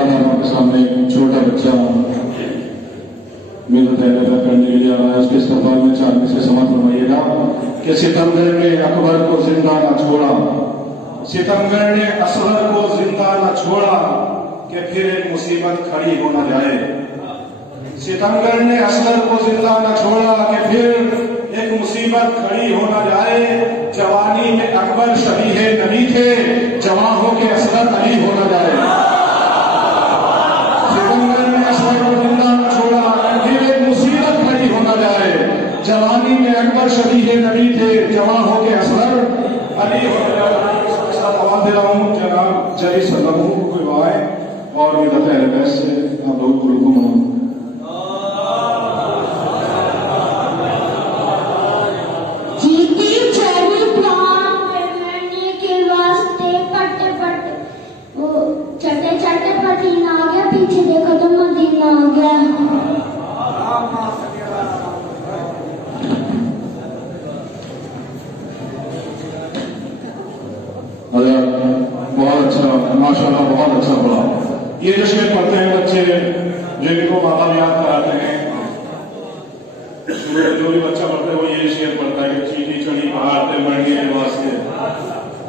अल्लाह के सामने एक छोटा बच्चा मेरा तैयार करने के लिए आ रहा है। उसके इस्तेमाल में चांदनी से समझ फरमाइएगा कि सितमगर ने अकबर को जिंदा न छोड़ा, सितमगर ने असगर को जिंदा न छोड़ा कि फिर एक मुसीबत खड़ी हो न जाए। सितमगर ने असगर को जिंदा न छोड़ा कि फिर एक मुसीबत खड़ी हो न जाए। जवानी में अकबर शबीह नबी थे, जवान हो के असगर अली हो न जाए। सितमगर ने असगर को जिंदा न छोड़ा कि फिर एक मुसीबत खड़ी हो न जाए। जवानी में अकबर शबीह नबी थे, जवान हो के असगर अली हो न जाए। दे रहा हूँ जनाब जली सल्लल्लाहु को आए और मेरा तहरीर से आप लोग को मनाऊं। पीछे देखो तो मदीना आ गया। बहुत अच्छा, माशाल्लाह बहुत अच्छा पढ़ा। ये जो शेर पढ़ते हैं बच्चे जिनको माता याद कराते हैं, जो भी बच्चा पढ़ते हैं वो ये शेर पढ़ता है कि चीटी चढ़ी पहाड़ पे बढ़ने के वास्ते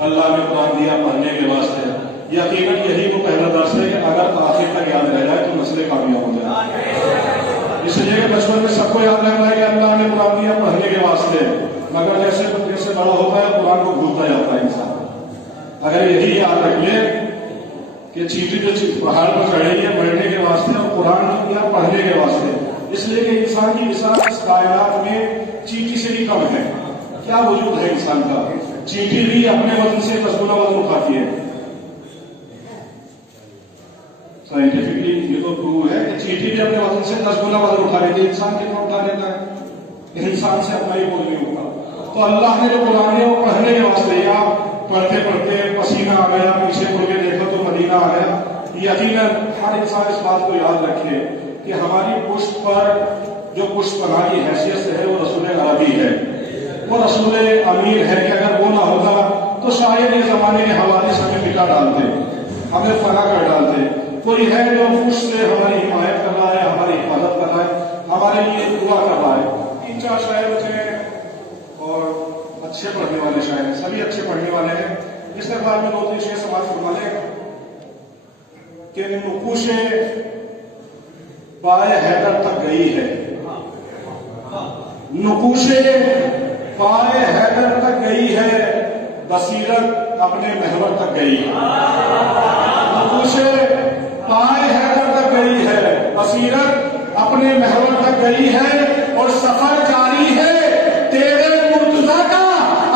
अल्लाह ने कुरान दिया पढ़ने के वास्ते। यकीनन यही वो पहला दर्स है कि अगर आखिर तक याद रह जाए तो मसले कामयाब हो जाए। इसलिए बचपन में सबको याद रहता है कि अल्लाह ने कुरान दिया पढ़ने के वास्ते, मगर जैसे बड़ा होता है कुरान को भूलता जाता है इंसान। अगर यही याद रख ले कि चीटी जो पहाड़ पर चढ़ी है बढ़ने के वास्ते और कुरान दिया पढ़ने के वास्ते, इसलिए कि इंसान की निशान इस कायनात में चीटी से भी कम है। क्या वजूद है इंसान का? चीटी भी अपने वजन से 10 गुना वजन उठाती है। साइंटिफिकली ये तो प्रूव है कि चीटी भी अपने वजन से 10 गुना वजन उठा लेती है। इंसान कितना उठा लेता है? इंसान से अपना ही बोझ नहीं होता। तो अल्लाह ने जो कुरान है वो पढ़ने के वास्ते, या पढ़ते पढ़ते पसीना आ गया, पीछे मुड़ के देखो तो मदीना आ गया। यकीनन हर इंसान इस बात को याद रखे कि हमारी पुष्ट पर जो पुष्ट बनाई हैसियत से है वो रसूल अरबी है, वो रसूल अमीर है कि अगर वो ना होता तो शायद ये जमाने के हवाले से हमें मिटा डालते, हमें फना कर डालते। कोई है जो पुष्ट से हमारी हिमायत कर रहा है, हमारी हिफाजत कर रहा है, हमारे लिए दुआ कर रहा है। 3-4 शायर बचे और अच्छे पढ़ने वाले शायर हैं, सभी अच्छे पढ़ने वाले हैं। इसके बाद में 2-3 शेर समाज फरमा ले कि नुकूशे पाए हैदर तक गई है, नुकूशे पाए हैदर तक गई है, बसीरत अपने महवर तक गई है। नुकूशे पाए हैदर तक गई है, बसीरत अपने महवर तक गई है और सफर जारी है तेरे मुर्तजा का,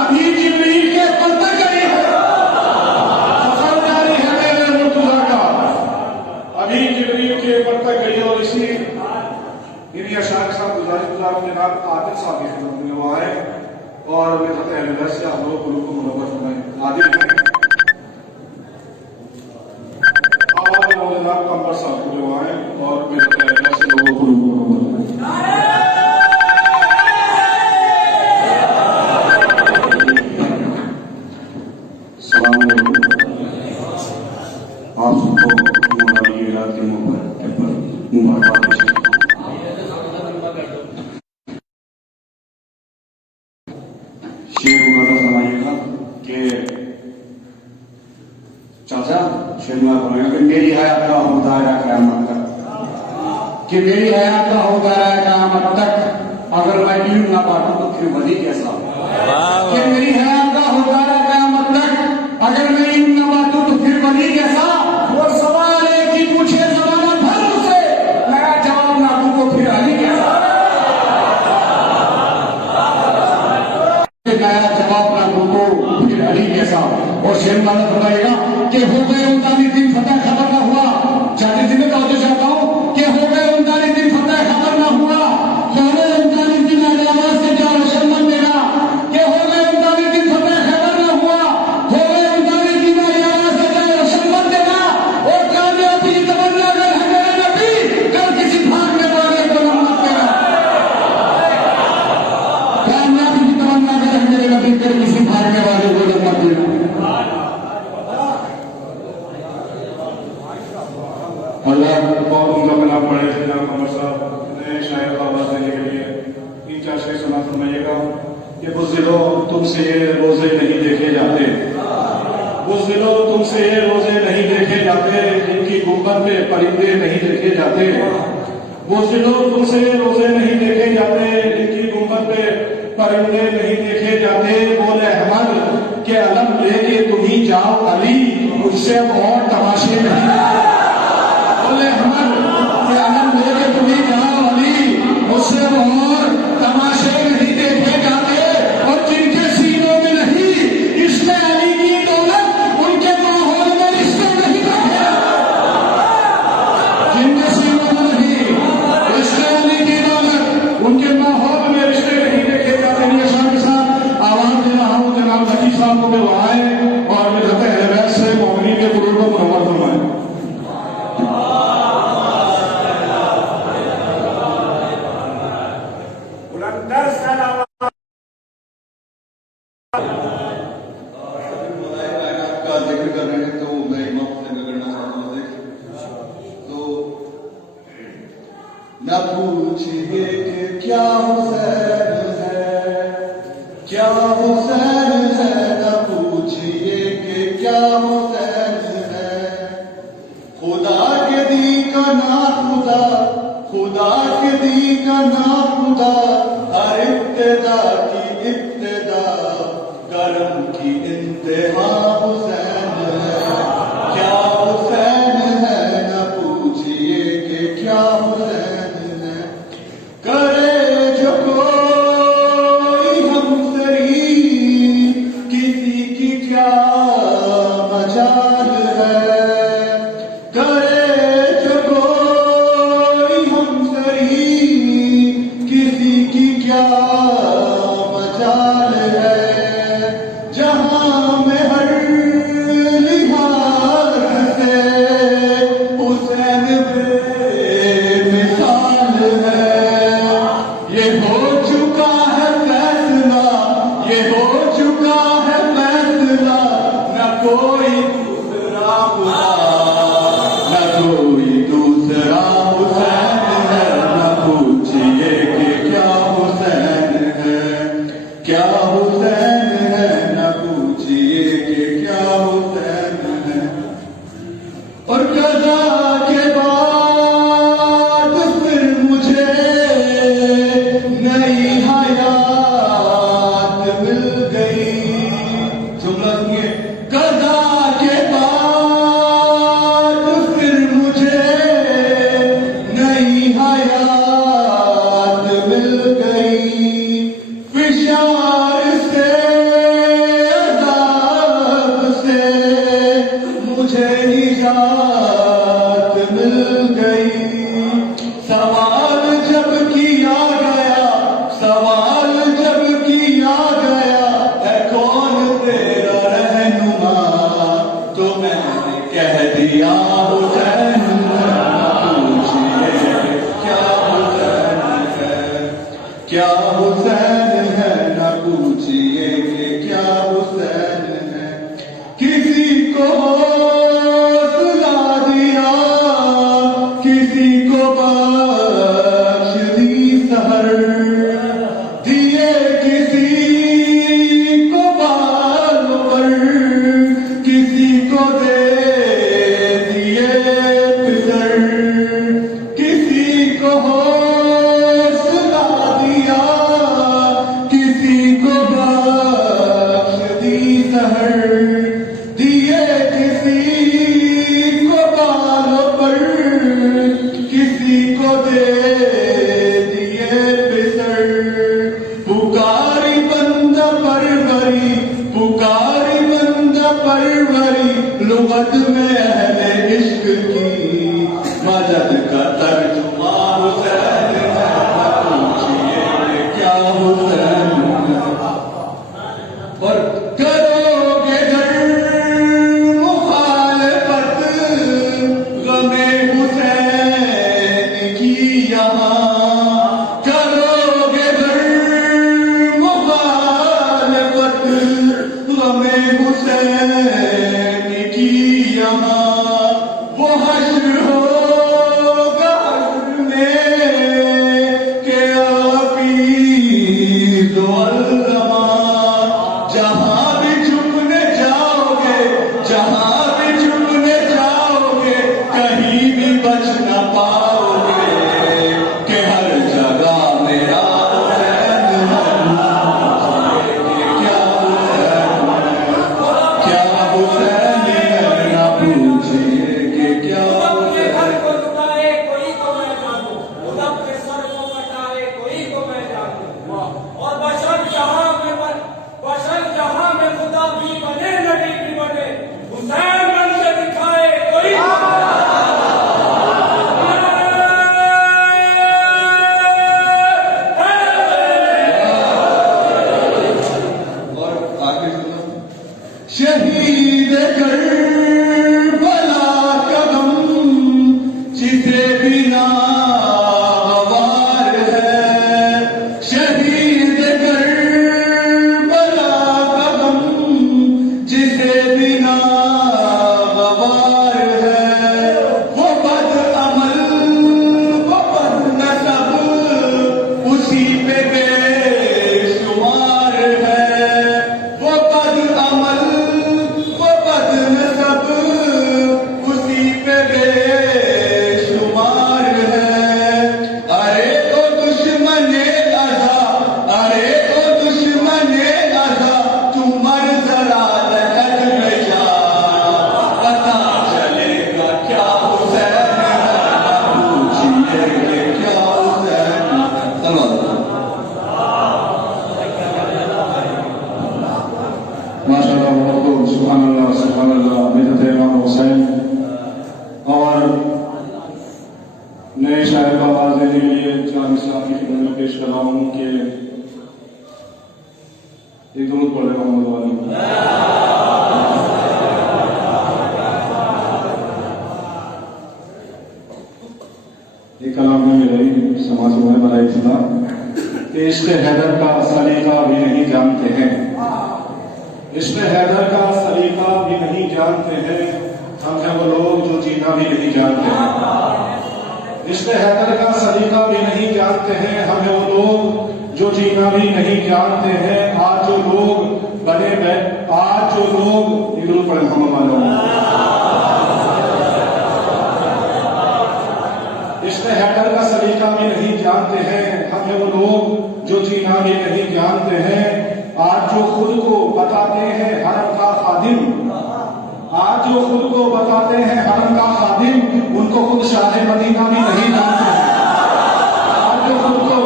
अभी जिब्रील के पर तक गई है। सफर जारी है तेरे मुर्तजा का, अभी जिब्रील के पर तक गई है। और इसी इन्हीं अशार के साथ गुजारिश जनाब आदिल साहब की खिदमत में वो आए और मेरे तहरीर से आप लोगों को मुनव्वर फरमाएं। आदिल है जनाब कंबर साहब को जो आए और मेरे तहरीर से लोगों को मुनव्वर फरमाएं। आप सबको हमारी रात के मुबारक। शेर मुलाजा फरमाइएगा कि चाचा शेर मुलाजा फरमाइएगा कि मेरी हयात का हो दायरा क़यामत तक, कि मेरी हयात का हो दायरा क़यामत तक, अगर मैं नींद ना बांटूं तो फिर वली कैसा? कि मेरी हयात का हो दायरा क़यामत तक, अगर मैं नींद ना बांटूं तो फिर वली कैसा? वो सवाल है कि पूछे जमाना भर उसे, लगा जवाब ना दूं तो फिर अली कैसा? नया जवाब ना दूं तो फिर अली कैसा? और शेर मुलाजा फरमाइएगा कि हो गए 39 दिन फतह खबर ना हुआ, 40 दिन का तो चाहता हूं कि हो गए 39 दिन फतह खबर ना हुआ, हो गए 39 दिन आवाज से क्या रोशन मन देगा, कि हो गए 39 दिन फतह खबर ना हुआ, हो गए 39 दिन आवाज से क्या रोशन मन देगा। और कामयाबी की तमन्ना अगर है मेरे नबी, कल किसी भागने वाले को मत देगा। कामयाबी की तमन्ना अगर है मेरे नबी, कल किसी भागने वाले को मत देना। अल्लाह बहुत उनका कलाम पढ़े थे जनाब कमर साहब नए शायर का आवाज देने के लिए 3-4 शेर सुना फरमाइएगा। ये बुज़दिलो तुमसे ये रोजे नहीं देखे जाते, बुज़दिलो तुमसे ये रोजे नहीं देखे जाते, इनकी गुंबद पे परिंदे नहीं देखे जाते। बुज़दिलो तुमसे ये रोजे नहीं देखे जाते, इनकी गुंबद पे परिंदे नहीं देखे जाते। बोले अहमद के अलम लेके तुम ही जाओ अली, मुझसे अब और तमाशे नहीं। बोले अहमद के अलम लेके तुम ही जाओ अली, मुझसे अब और तमाशे नहीं देखे जाते। और जिनके सीनों में नहीं इसके अली की दौलत, उनके माहौल में रिश्ते नहीं रखे। जिनके सीनों में नहीं इसके अली की दौलत, उनके माहौल में रिश्ते नहीं देखे जाते। ये शाम के साथ आवाज दे रहा हूँ जनाब हजी साहब को बुलवाए और मिलते हैं वैसे मोमिनी के गुरूर को मुनव्वर फरमाए। का जिक्र कर रहे हैं तो मैं इमाम से करना चाहता हूँ। तो न पूछिए कि क्या हुसैन है, क्या हुसैन है, न पूछिए कि क्या हुसैन है। खुदा के दी का ना खुदा, खुदा के दी का ना खुदा, हर इब्तिदा की इब्तिदा, करम की इंतहा हुसैन है। क्या हुसैन है, न पूछिए कि क्या हुसैन है। करे जो कोई हमसरी, किसी की क्या मजाल है। करे जो कोई हमसरी, किसी की क्या मजाल है। जहां में हर लिहाज से हुसैन बेमिसाल है। ये हो चुका है फैसला, ये हो चुका है फैसला, न कोई दूसरा खुदा, न कोई दूसरा हुसैन है। न पूछिए कि क्या हुसैन है, क्या हुसैन है, न पूछिए कि क्या हुसैन है। और कज़ा के बाद फिर मुझे नई हयात मिल गई। जुमला सुनिए, कज़ा के बाद फिर मुझे नई हयात मिल गई। फिशार से अज़ाब से मुझे निजात मिल गई। सवाल जब किया गया, सवाल जब किया गया, है कौन तेरा रहनुमा, तो मैंने कह दिया हुसैन है। पूछिए क्या हुसैन है, क्या हुसैन है, न पूछिए कि क्या हुसैन है। किसी को हौसला दिया, किसी को बख्श दी सहर, दिए किसी को बाल पर, किसी को दे दिए पितर। किसी को हौसला दिया, किसी को बख्श दी सहर, दिए किसी को बाल पर, किसी को दे दिए पितर। पुकारी बंदा परवरी, पुकारी बंदा परवरी, लुगत में अहले इश्क की मदद का तर्जुमा हुसैन है। पूछिए कि क्या हुसैन है। और करोगे जर मुखालफत गमे हुसैन की यहाँ, करोगे जर मुखालफत गमे हुसैन की यहाँ। वो हश्र हो कि इश्क हैदर का सलीका भी नहीं जानते हैं। इश्क हैदर का सलीका भी नहीं जानते हैं, हम हैं वो लोग जो जीना भी नहीं जानते हैं। इश्क हैदर का सलीका भी नहीं जानते हैं, हम हैं वो लोग जो जीना भी नहीं जानते हैं। आज जो लोग आज जो लोग इधर पर हम मानो इश्क हैदर का सलीका भी नहीं जानते हैं, हम हैं वो लोग जो जीना भी नहीं जानते हैं। आज जो खुद को बताते हैं हरम का खादिम, आज जो खुद को बताते हैं हरम का खादिम, उनको खुद शाह मदीना भी नहीं जानते हैं। आज जो खुद को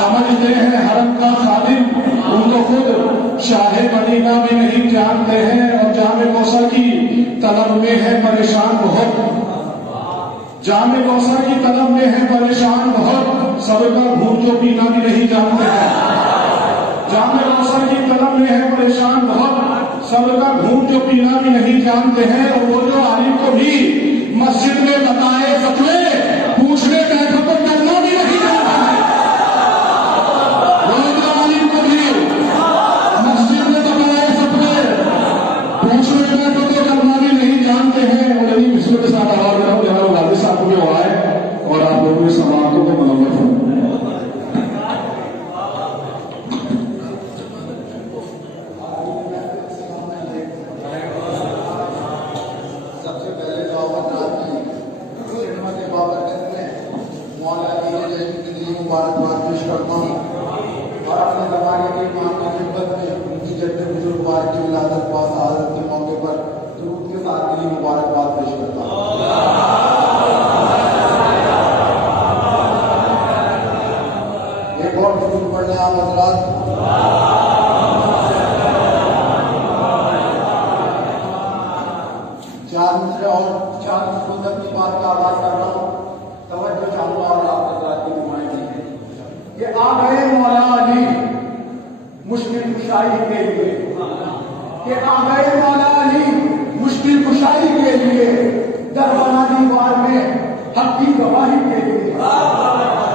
समझते हैं हरम का खादिम, उनको खुद शाह मदीना भी नहीं जानते हैं। और जामे कौसर की तलब में है परेशान बहुत, जामे कौसर की तलब में है परेशान बहुत, सबका घूम जो पीना भी नहीं जानते हैं। जामे कौसर की तलब में है परेशान बहुत, सबका घूम जो पीना भी नहीं जानते हैं। और वो जो आलिम को भी मस्जिद में बताए फतवे पूछने बैठो तो करना भी नहीं जानते हैं। वो जो आलिम को भी मस्जिद में बताए फतवे पूछने बैठो तो करना भी नहीं जानते हैं। और यदि विश्व के साथ आवाज करो जहाँ गांधी साहब में वो आए और आप लोगों के समाप्तों को मनोबत हो। मुबारकबाद पेश करता हूँ और अपने जमाने के इमाम की खिदमत में उनकी जद्द बुजुर्गवार की विलादत व शहादत के मौके पर दुरूद के साथ के लिए मुबारकबाद पेश करता हूँ। एक और दुरूद पढ़ने आप हजरात। चार मिसरे और चार मिसरों तक की बात का आगाज कर रहा हूँ, तवज्जो चाहूंगा और आप हजरात की नुमाइंदगी कि आ गए मौला अली मुश्किल कुशाई के लिए, कि आ गए मौला अली मुश्किल कुशाई के लिए, दरवाना दीवार में हक की गवाही के लिए।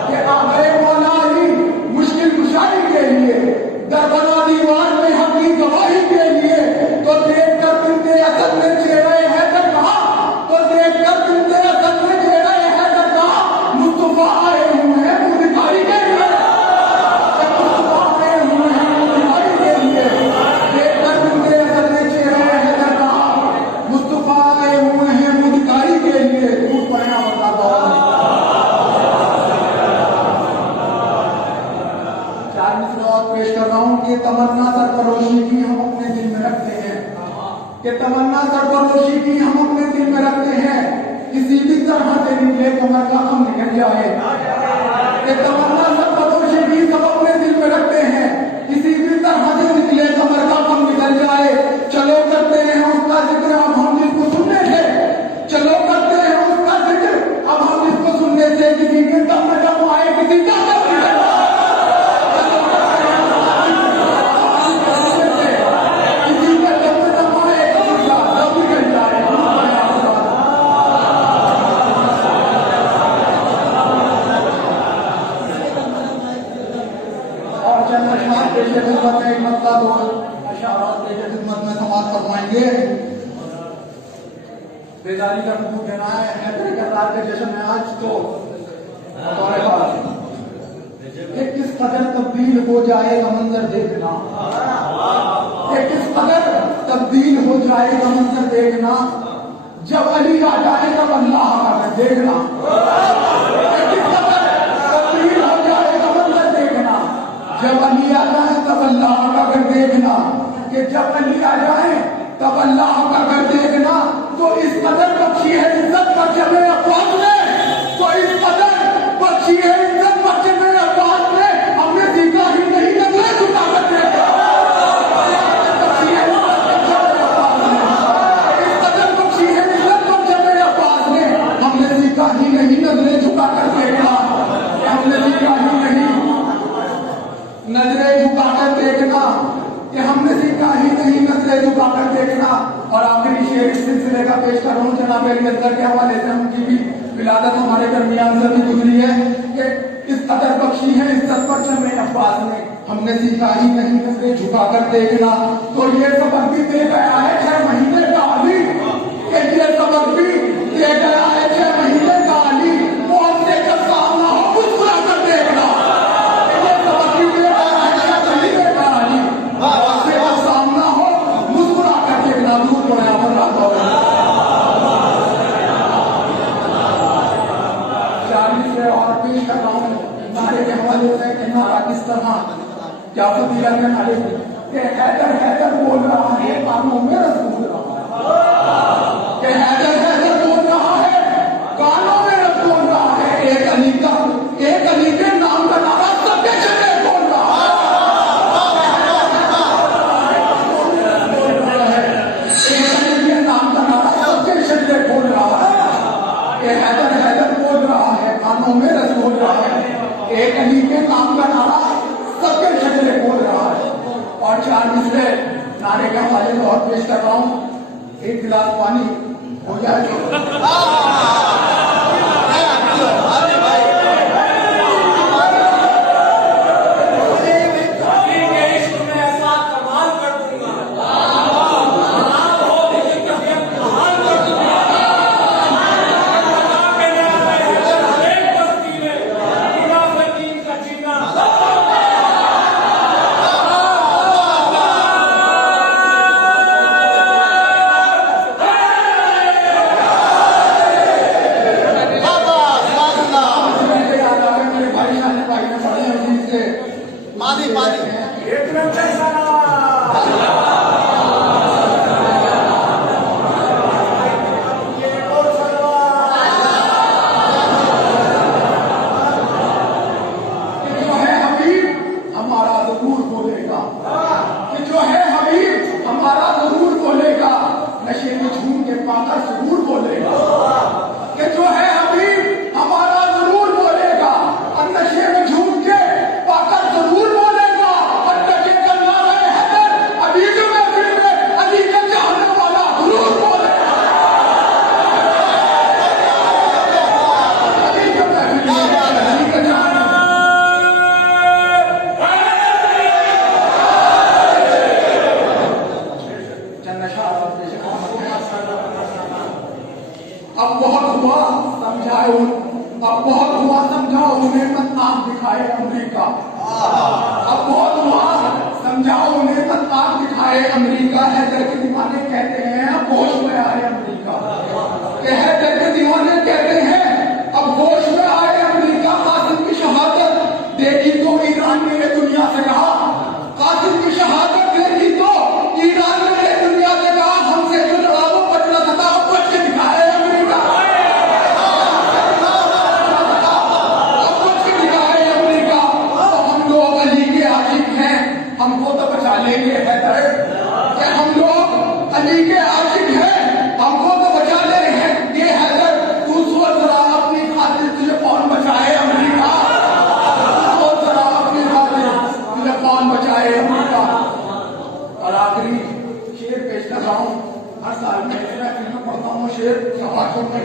कि आ गए मौला अली मुश्किल कुशाई के लिए, दरवाना दीवार में हक की गवाही के लिए। तो देख कर तुमने असद में चेहरे है तो कहा, तो देख कर तुमने असद में चेहरे है तो कहा, मुस्तफा आए हुए हैं मुदिकारी के लिए। पेश कर रहा हूं कि तमन्ना सरफरोशी की हम अपने दिल में रखते हैं, कि तमन्ना सरफरोशी की हम अपने दिल में रखते हैं, किसी भी तरह से निकले कमर का हम निकल जाए। कि तमन्ना सरफरोशी की सब अपने दिल में रखते हैं, किसी भी तरह से निकले कमर का हम निकल जाए। चलो करते हैं उसका जिक्र अब हम जिसको सुनने थे, चलो करते हैं उसका जिक्र अब हम जिसको सुनने से किसी के दम में दम आए, किसी का दम खिदमत में एक मसला दो अशारात के खिदमत में समाप्त फरमाएंगे। बेदारी का सबूत देना है हैदर करार के जश्न में आज तो हमारे पास कि किस कदर तब्दील हो जाएगा मंजर देखना, कि किस कदर तब्दील हो जाएगा मंजर देखना, जब अली आ जाए तब अल्लाह का देखना। किस कदर तब्दील हो जाएगा मंजर देखना, जब अली आ जाए तब अल्लाह का घर देखना। कि जब अली आ जाए तब अल्लाह का घर देखना। तो इस कदर बख्शी है इज्जत बख्शे में अब्बास ने, तो इस कदर बख्शी है इज्जत बख्शे में अब्बास ने, हमने सीखा ही नहीं नजरें झुका कर देखा। इस कदर बख्शी है इज्जत बख्शे में अब्बास ने, हमने सीखा ही नहीं नजरें झुका कर देखा। हमने सीखा ही नहीं नजरें झुकाकर देखना, कि हमने सीखा ही नहीं नजरें झुकाकर देखना। और आखिरी शेर इस सिलसिले का पेश कर रहा हूँ जनाब अली असगर के हवाले से, उनकी भी विलादत हमारे दरमियान से भी गुजरी है। कि इस कदर बख्शी है इज्जत पर जमे अब्बास ने, हमने सीखा ही नहीं नजरें झुकाकर देखना, तो ये सबक भी दे गया है 6 महीने का अली, कि ये सबक भी दे गया है 6 महीने का अली, वो हमसे का सामना हो मुस्कुरा कर देखना, ये सबक भी दे गया है 6 महीने का अली, हमसे का सामना हो मुस्कुरा कर देखना। दूर को यहाँ पर रहा हो 40 से और पेश कर रहा हूँ नारे के हवाले से कि नारा किस तरह क्या फजीलत है नारे की, कि हैदर हैदर बोल रहा है कानों में रस घूम रहा है, कि हैदर हैदर बोल रहा है कानों में रस घूम रहा है, एक अली के नाम का नारा सबके चले बोल रहा है, एक अली के नाम का नारा सबके चले बोल रहा है, कि हैदर हैदर बोल रहा है कानों में रस बोल रहा है, एक अली के नाम का नारा सबके शजरे बोल रहा है। और 4 मिसरे नारे का हवाले से और पेश कर रहा हूँ, एक गिलास पानी हो जाए समझाओ उन्हें मत आंख दिखाए अमेरिका, अब बहुत हुआ समझाओ उन्हें मत आंख दिखाए अमेरिका, हैदर के दीवाने कहते हैं अब होश में आए अमेरिका, कि हैदर के दीवाने कहते हैं अब होश में आए अमेरिका, कासिम की शहादत देखी तो ईरान ने ये दुनिया से कहा, कासिम की शहादत देखी तो ईरान ने ये दुनिया से कहा, हमसे जो लड़ा वो बचना था बच के दिखाए अमेरिका, हमको तो बचा लेंगे हैदर, कि हम लोग अली के आशिक हैं, हमको तो बचा लेंगे हैदर, तू सोच जरा अपनी खातिर तुझे कौन बचाए अमेरिका, सोच जरा अपनी खातिर तुझे कौन बचाए अमेरिका। और आखिरी शेर पेश कर रहा हूँ, हर साल में मैं पढ़ता हूँ शेर समाजों में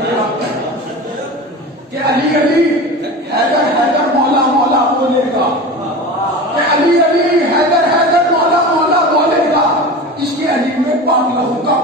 कि अली अली हैदर हैदर मौला मौला बोलेगा, कि अली अली हैदर हैदर मौला मौला बोलेगा, इसके अली में पाक लहू का